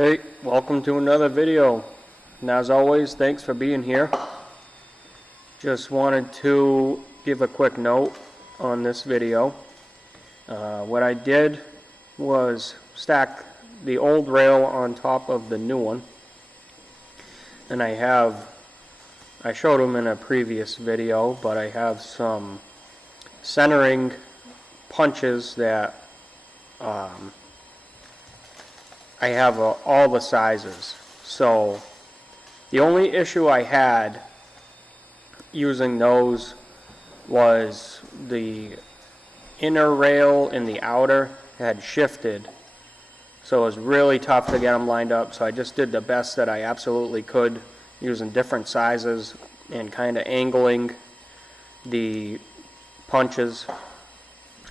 Hey, welcome to another video. And as always, thanks for being here. Just wanted to give a quick note on this video. What I did was stack the old rail on top of the new one. And I showed them in a previous video, but I have some centering punches that I have all the sizes. So the only issue I had using those was the inner rail and the outer had shifted. So it was really tough to get them lined up. So I just did the best that I absolutely could using different sizes and kind of angling the punches.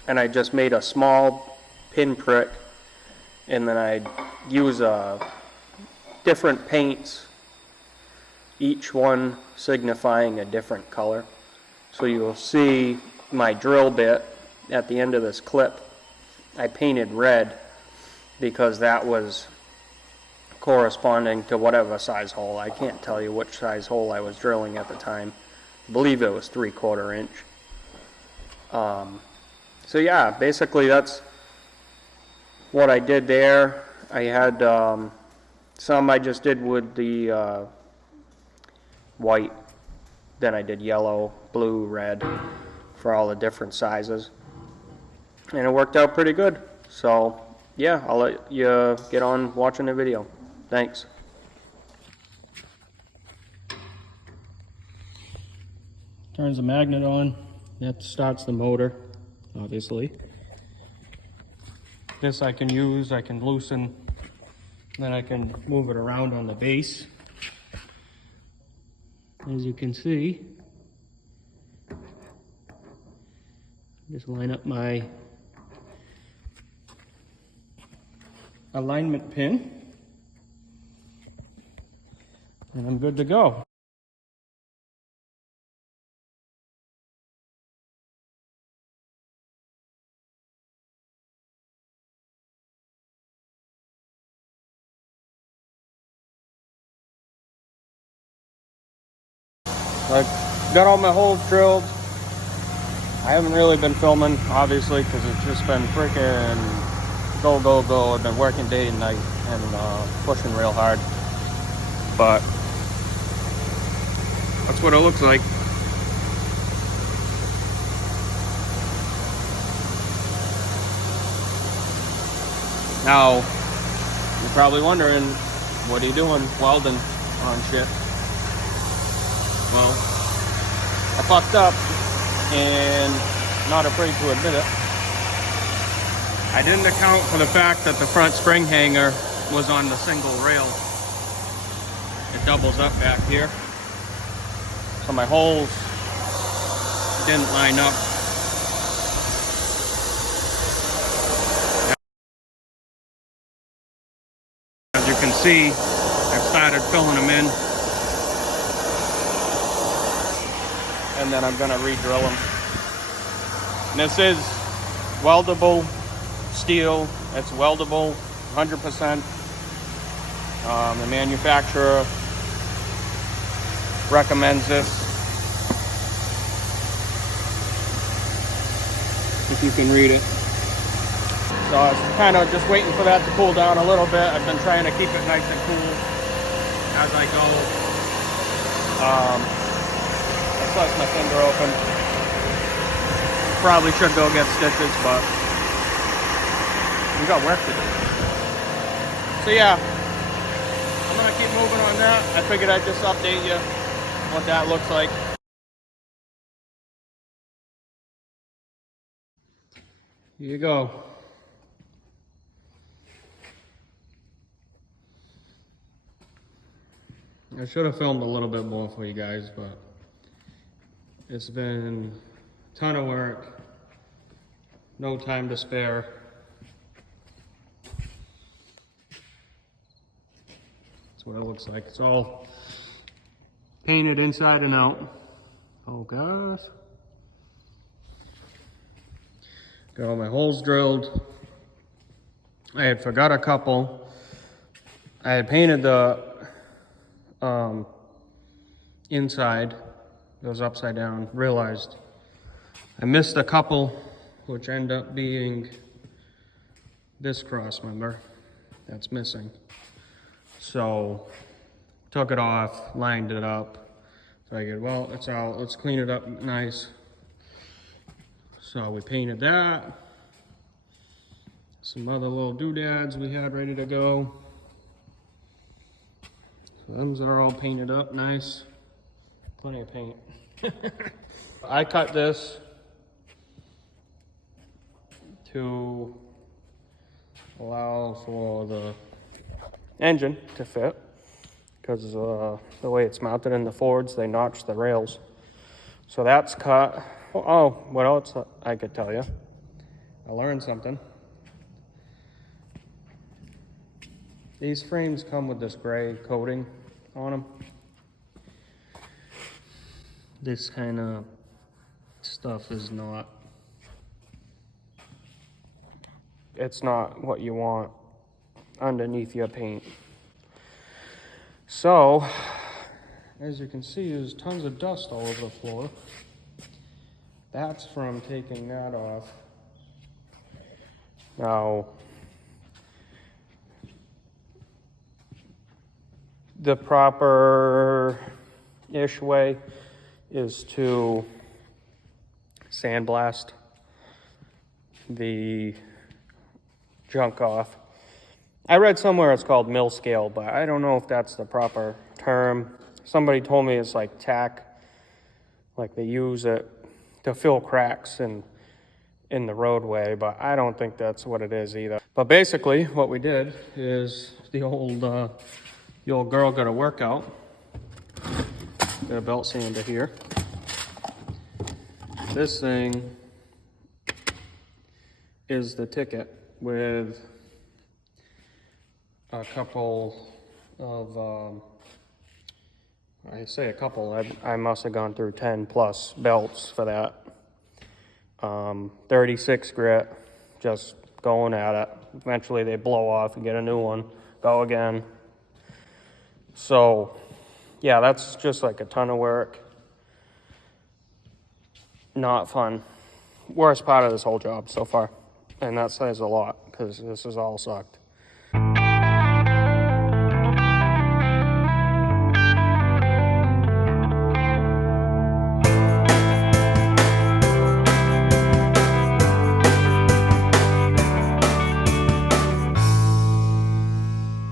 And I just made a small pin prick, and then I'd use different paints, each one signifying a different color. So you will see my drill bit at the end of this clip, I painted red because that was corresponding to whatever size hole. I can't tell you which size hole I was drilling at the time. I believe it was 3/4 inch. So yeah, basically that's what I did there. I had some I just did with the white, then I did yellow, blue, red for all the different sizes, and it worked out pretty good. So yeah, I'll let you get on watching the video. Thanks. Turns the magnet on, that starts the motor, obviously. This I can use, I can loosen, then I can move it around on the base. As you can see, just line up my alignment pin, and I'm good to go. I've got all my holes drilled. I haven't really been filming, obviously, because it's just been freaking go, go, go. I've been working day and night and pushing real hard. But that's what it looks like. Now, you're probably wondering, what are you doing welding on shit? Well, I fucked up, and not afraid to admit it. I didn't account for the fact that the front spring hanger was on the single rail. It doubles up back here. So my holes didn't line up. As you can see, I've started filling them in. And then I'm gonna re-drill them. And this is weldable steel. It's weldable, 100%. The manufacturer recommends this. If you can read it. So I was kind of just waiting for that to cool down a little bit. I've been trying to keep it nice and cool as I go. Bust my finger open. Probably should go get stitches, but we got work to do. So yeah, I'm gonna keep moving on that. I figured I'd just update you what that looks like. Here you go. I should have filmed a little bit more for you guys, but it's been a ton of work, no time to spare. That's what it looks like. It's all painted inside and out. Oh gosh. Got all my holes drilled. I had forgot a couple. I had painted the inside, it was upside down, realized I missed a couple, which end up being this cross member that's missing. So took it off, lined it up. So I go, well, it's out, let's clean it up nice. So we painted that. Some other little doodads we had ready to go. So those are all painted up nice. Plenty of paint. I cut this to allow for the engine to fit, because the way it's mounted in the Fords, they notch the rails. So that's cut. Oh, what else I could tell you? I learned something. These frames come with this gray coating on them. This kind of stuff is not, it's not what you want underneath your paint. So, as you can see, there's tons of dust all over the floor. That's from taking that off. Now, the proper-ish way is to sandblast the junk off. I read somewhere it's called mill scale, but I don't know if that's the proper term. Somebody told me it's like tack, like they use it to fill cracks in the roadway, but I don't think that's what it is either. But basically what we did is the old girl got a workout. Got a belt sander here. This thing is the ticket with a couple of, I say a couple, I must have gone through 10 plus belts for that. 36 grit, just going at it. Eventually they blow off and get a new one, go again. So, yeah, that's just like a ton of work. Not fun. Worst part of this whole job so far. And that says a lot, because this has all sucked.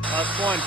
Last one.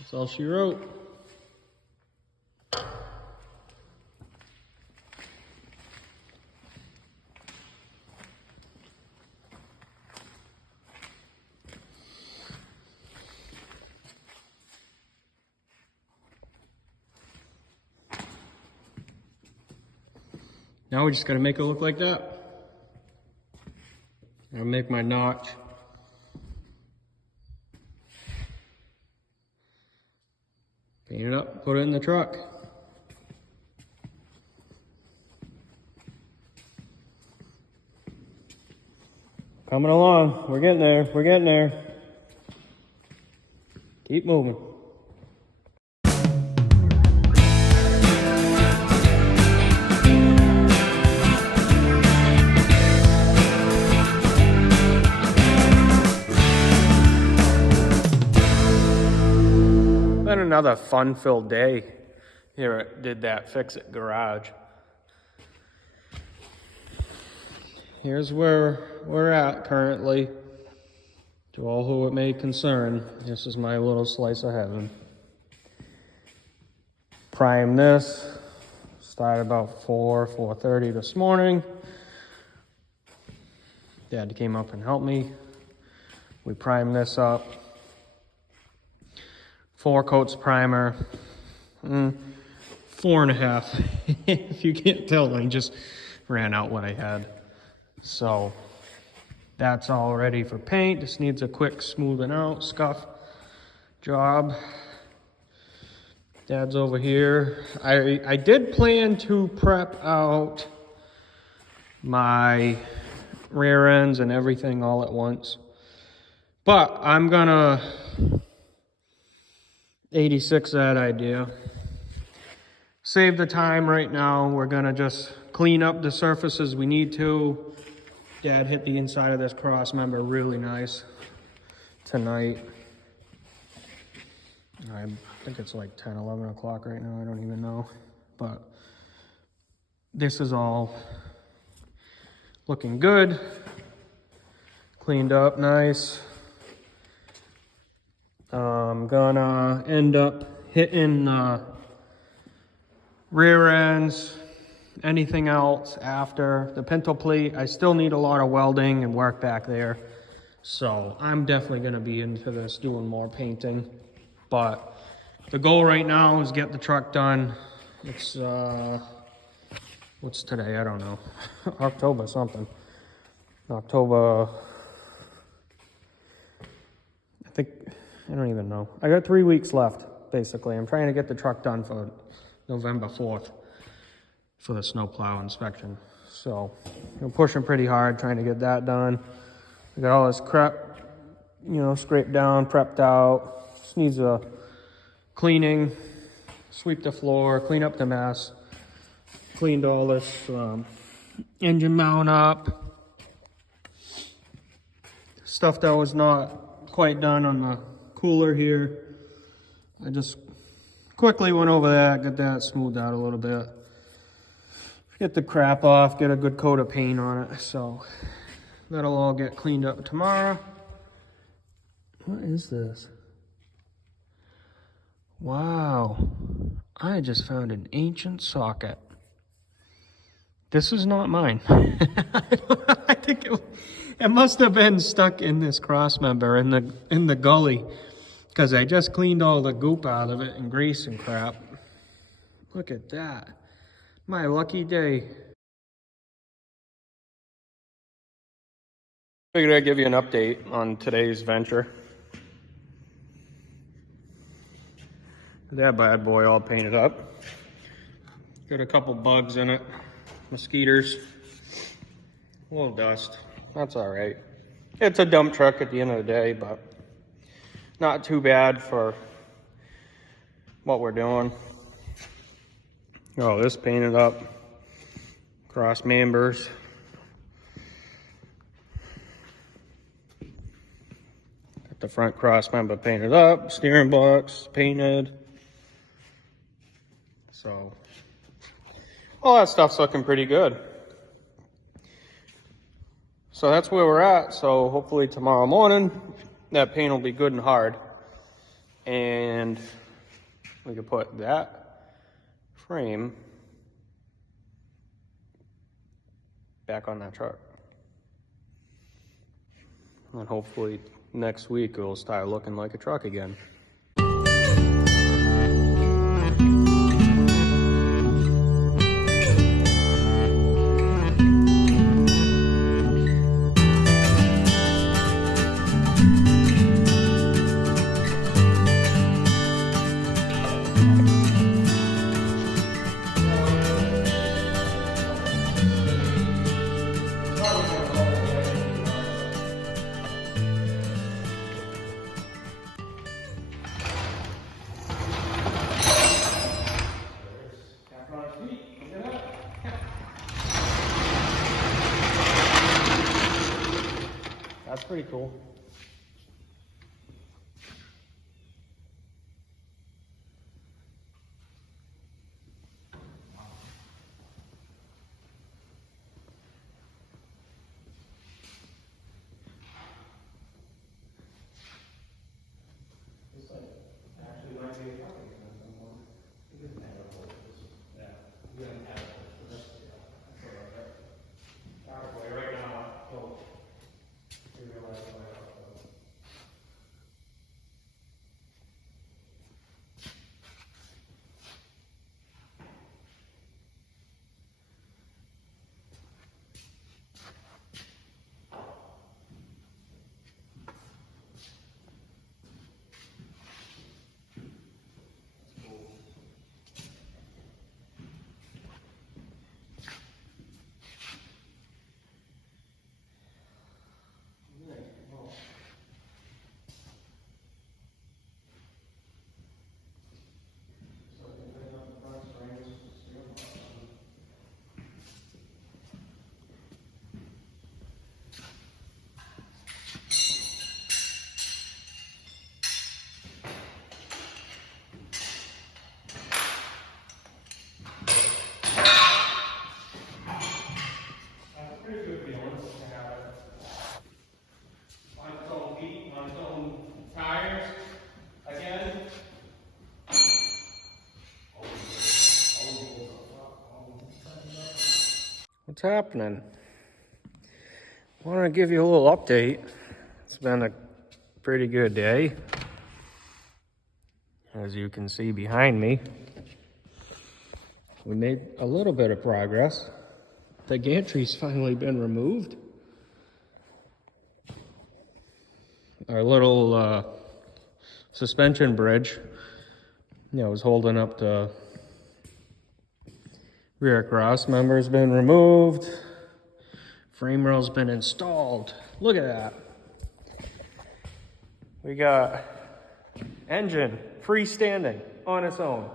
That's all she wrote. Now we just gotta make it look like that. I'll make my notch. Paint it up, put it in the truck. Coming along, we're getting there, we're getting there. Keep moving. Been another fun-filled day here at Did That Fix It Garage. Here's where we're at currently. To all who it may concern, this is my little slice of heaven. Prime this, Started about 4:30 this morning. Dad came up and helped me. We primed this up. 4 coats primer. 4.5. If you can't tell, I just ran out what I had. So that's all ready for paint. Just needs a quick smoothing out, scuff job. Dad's over here. I did plan to prep out my rear ends and everything all at once, but I'm gonna 86 that idea. Save the time right now. We're gonna just clean up the surfaces we need to. Dad hit the inside of this cross member really nice tonight. I think it's like 10, 11 o'clock right now. I don't even know. But this is all looking good. Cleaned up nice. I'm gonna end up hitting rear ends, anything else after the pinto plate. I still need a lot of welding and work back there. So I'm definitely gonna be into this, doing more painting. But the goal right now is get the truck done. It's, what's today? I don't know. October something. October, I don't even know. I got 3 weeks left, basically. I'm trying to get the truck done for November 4th for the snowplow inspection. So I'm pushing pretty hard, trying to get that done. I got all this crap, scraped down, prepped out. Just needs a cleaning, sweep the floor, clean up the mess. Cleaned all this engine mount up. Stuff that was not quite done on the cooler here. I just quickly went over that, got that smoothed out a little bit. Get the crap off, get a good coat of paint on it. So that'll all get cleaned up tomorrow. What is this? Wow, I just found an ancient socket. This is not mine. I think it must have been stuck in this cross member in the gully, because I just cleaned all the goop out of it and grease and crap. Look at that. My lucky day. Figured I'd give you an update on today's venture. That bad boy all painted up. Got a couple bugs in it. Mosquitoes. A little dust. That's all right. It's a dump truck at the end of the day, but not too bad for what we're doing. Oh, this painted up. Cross members. Got the front cross member painted up. Steering box painted. So all that stuff's looking pretty good. So that's where we're at. So hopefully tomorrow morning that paint will be good and hard, and we can put that frame back on that truck. And hopefully next week it'll start looking like a truck again. That's pretty cool. This actually might be a truck at some point. Yeah. What's happening? I want to give you a little update. It's been a pretty good day. As you can see behind me, we made a little bit of progress. The gantry's finally been removed. Our little suspension bridge, was holding up the rear cross member's been removed. Frame rail's been installed. Look at that. We got engine freestanding on its own.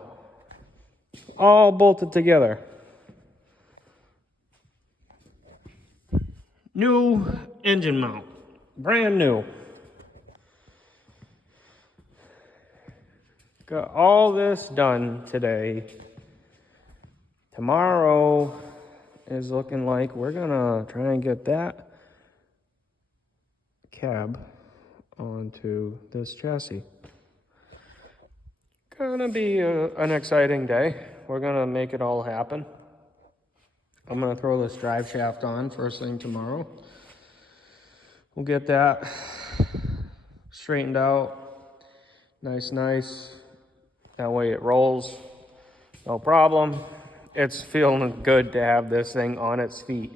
All bolted together. New engine mount. Brand new. Got all this done today. Tomorrow is looking like we're gonna try and get that cab onto this chassis. Gonna be an exciting day. We're gonna make it all happen. I'm gonna throw this drive shaft on first thing tomorrow. We'll get that straightened out. Nice. That way it rolls. No problem. It's feeling good to have this thing on its feet.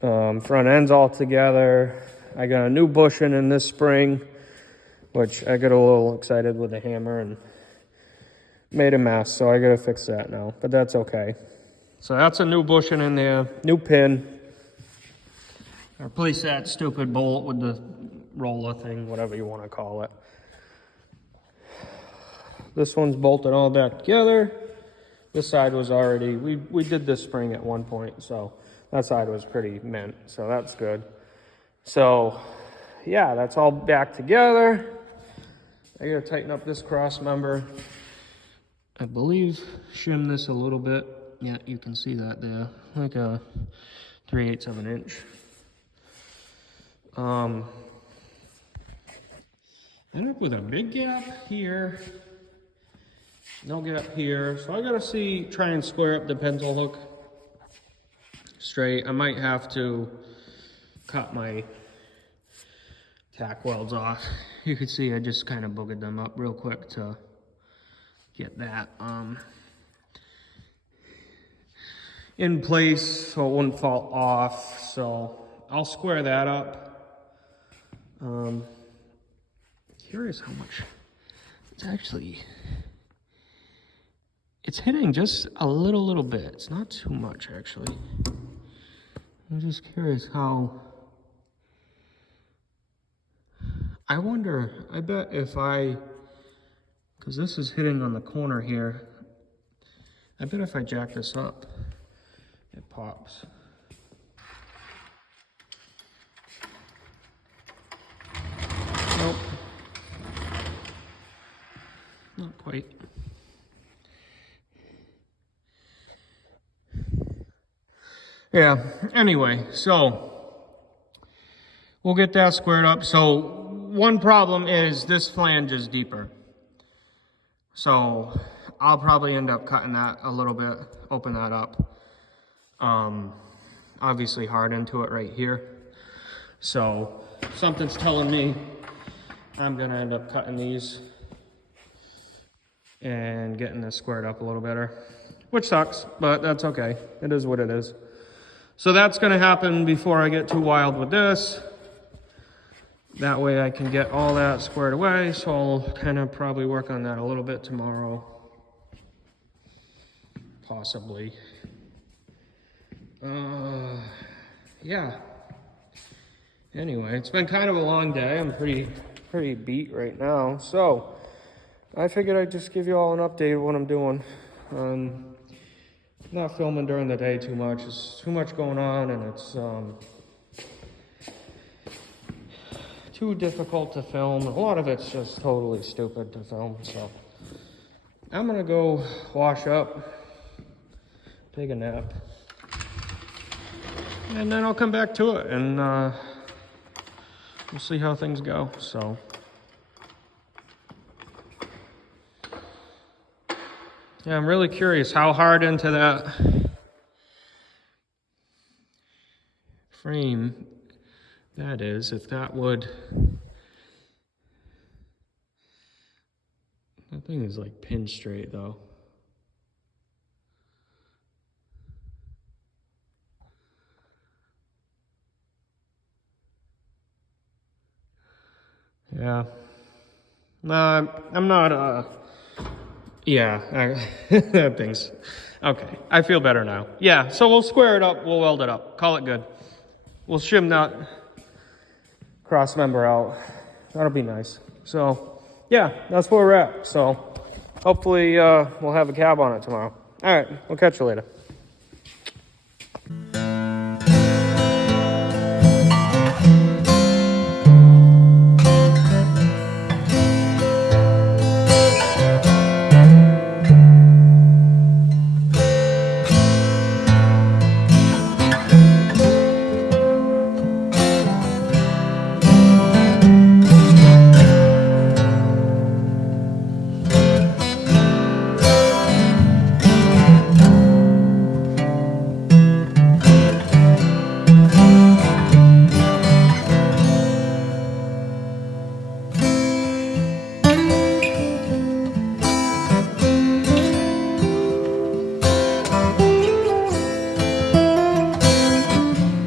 Front end's all together. I got a new bushing in this spring, which I got a little excited with the hammer and made a mess, so I gotta fix that now, but that's okay. So that's a new bushing in there, new pin. I replaced that stupid bolt with the roller thing, whatever you want to call it. This one's bolted all back together. This side was already, we did this spring at one point, so that side was pretty mint, so that's good. So, yeah, that's all back together. I gotta tighten up this cross member. I believe shim this a little bit. Yeah, you can see that there, like a 3/8 of an inch. End up with a big gap here. No gap here, so I gotta try and square up the pencil hook straight. I might have to cut my tack welds off. You can see I just kind of boogered them up real quick to get that in place so it wouldn't fall off. So I'll square that up. Curious how much it's hitting just a little bit. It's not too much, actually. I'm just curious how. I wonder, I bet if because this is hitting on the corner here, I bet if I jack this up, it pops. Nope. Not quite. Yeah, anyway, so we'll get that squared up. So one problem is this flange is deeper. So I'll probably end up cutting that a little bit, open that up. Obviously hard into it right here. So something's telling me I'm gonna end up cutting these and getting this squared up a little better, which sucks, but that's okay. It is what it is. So that's gonna happen before I get too wild with this. That way I can get all that squared away. So I'll kind of probably work on that a little bit tomorrow. Possibly. Yeah. Anyway, it's been kind of a long day. I'm pretty beat right now. So I figured I'd just give you all an update of what I'm doing. Not filming during the day too much. There's too much going on, and it's too difficult to film. A lot of it's just totally stupid to film. So I'm gonna go wash up, take a nap, and then I'll come back to it, and we'll see how things go. So yeah, I'm really curious how hard into that frame that is, if that would... That thing is like pin straight though. Yeah. No, I'm not, yeah, that thing's, okay. I feel better now. Yeah, so we'll square it up, we'll weld it up, call it good. We'll shim that cross member out. That'll be nice. So, yeah, that's where we're at. So, hopefully, we'll have a cab on it tomorrow. All right, we'll catch you later.